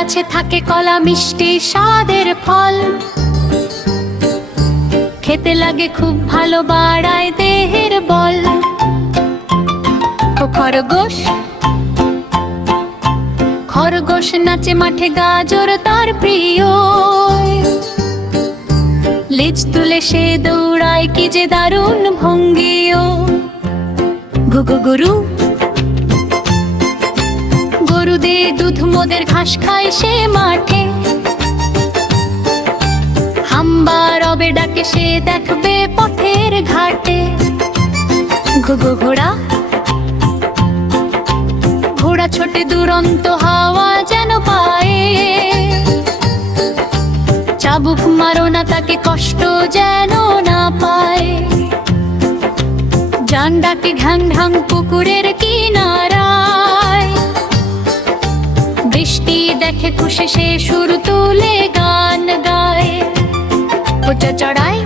গাছে থাকে কলা মিষ্টি স্বাদের ফল। খেতে লাগে খুব ভালো বাড়ায় দেহের বল। ও খরগোশ। খরগোশ নাচে মাঠে গাজর তার প্রিয়। লেজ তুলে সে দৌড়ায় কি যে দারুণ ভঙ্গিও। গুগু গুরু। গরুদের দুধ মোদের ঘাস খায় সে মাঠে। হাম্বা রবে ডাকে সে দেখবে পথের ঘাটে। ঘুঘু ঘোড়া ঘোড়া ছোটে দুরন্ত হাওয়া যেন পায়ে। চাবুক মারো না তাকে কষ্ট যেন না পায়। জান ডাকে ঢাং ঢাং পুকুরের কিনারায় বৃষ্টি দেখে খুশি সে সুর তুলে গান গায়। ওটা চড়াই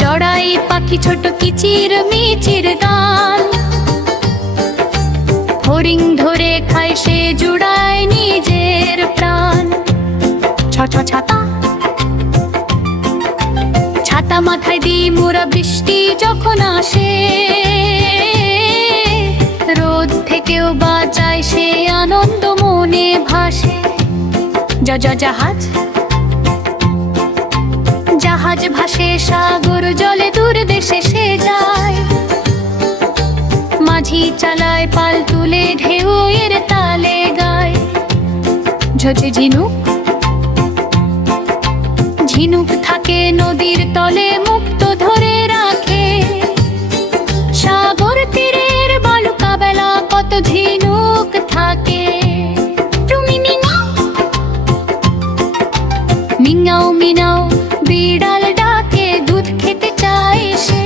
চড়াই পাখি ছোট কিচির মিচির গান। হরিং ধরে খায় সে জুড়ায় নিজের প্রাণ। ছাতা ছাতা মাথায় দি মোরা বৃষ্টি যখন আসে। সে আনন্দ মনে ভাসে। যা জাহাজ। জাহাজ ভাসে, সাগর জলে দূর দেশে সে যায়। মাঝি চালায় পাল তুলে, ঢেউ এর তালে গায়। ঝঝে ঝিনুক। ঝিনুক থাকে নদীর তলে মুক্ত মিঙাও, মিনাও, বিড়াল ডাকে, দুধ খেতে চায় সে।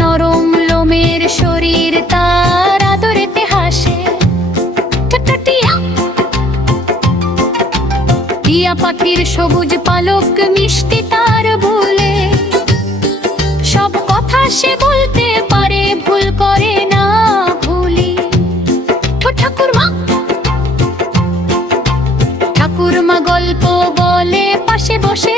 নরম লোমের শরীর তার আদরেতে হাসে। টিয়া পাখির সবুজ পালক মিষ্টি তার ভুলে সব কথা সে পাশে বসে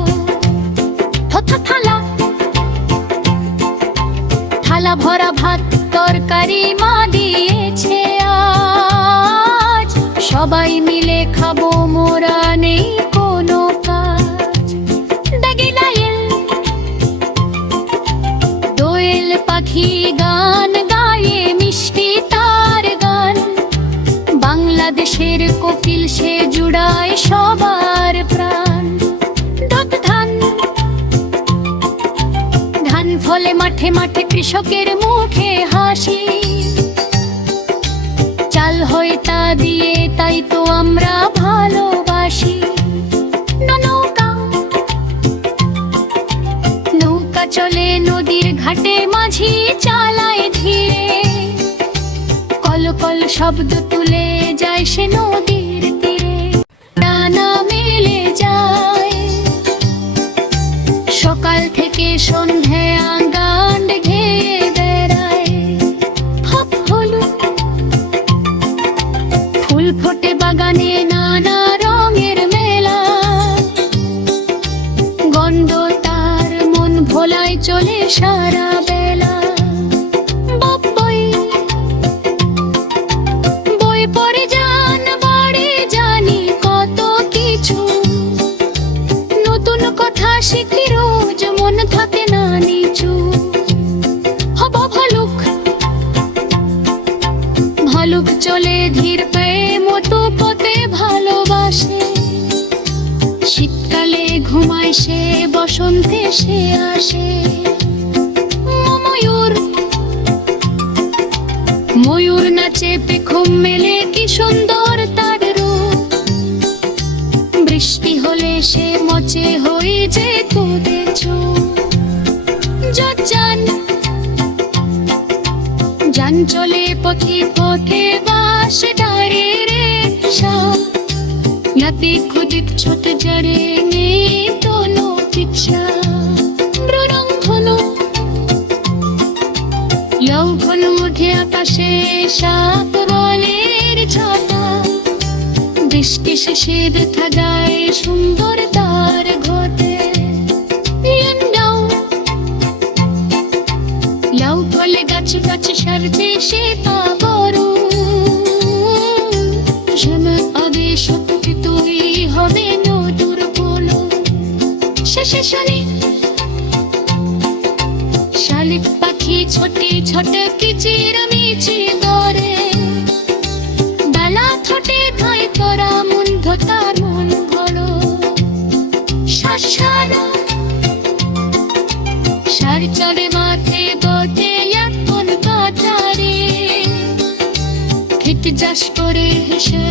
থথা থালা। থালা ভরা ভাত, তরকারি মা দিয়েছে আজ। সবাই মিলে খাব মোরা নেই কোনো কাজ। দাগিলাইল দোয়েল পাখি গান গায়ে মিষ্টি তার গান। বাংলাদেশের কোকিল সে জুড়ায় সবার প্রাণ। মাঠে মাঠে কৃষকের মুখে হাসি। চাল হয় তা দিয়ে, তাই তো আমরা ভালোবাসি। নৌকা চলে নদীর ঘাটে মাঝি চালায় ধীরে। কল কল শব্দ তুলে যায় সে নদীর থেকে সন্ধে গান ঘেয়ে বেড়ায়। ফুল ফোটে বাগানে নানা রঙের মেলা। গন্ধ তার মন ভোলায় চলে সারা বেলা। কথা শিখি এসে, বসন্ত এসে আসে ময়ূর। ময়ূর নাচে, পেখম মেলে, কি সুন্দর তার রূপ। বৃষ্টি হলে সে মচে হয়ে যে কুদেছ যান যান চলে পথে পথে, বাস ডারে রে সা নাতি খুদিত ছোট জারে নেই ঝাপসা রং ঘন লঙ্ঘন মুঠে আকাশে যায় সুন্দর তার ঘটে। লাউ ফলে গাছ গাছ সারছে সে তাপ। শেষে শালি। শালিক পাখি ছোটে ছোট কিচির মিচি দরে বেলা ঠোঁটে ধাই করা মন্দ তার মন বড় শাসানো। সার চড়ে মাঠে বটে এখন কাটারে খেতে করে হেসে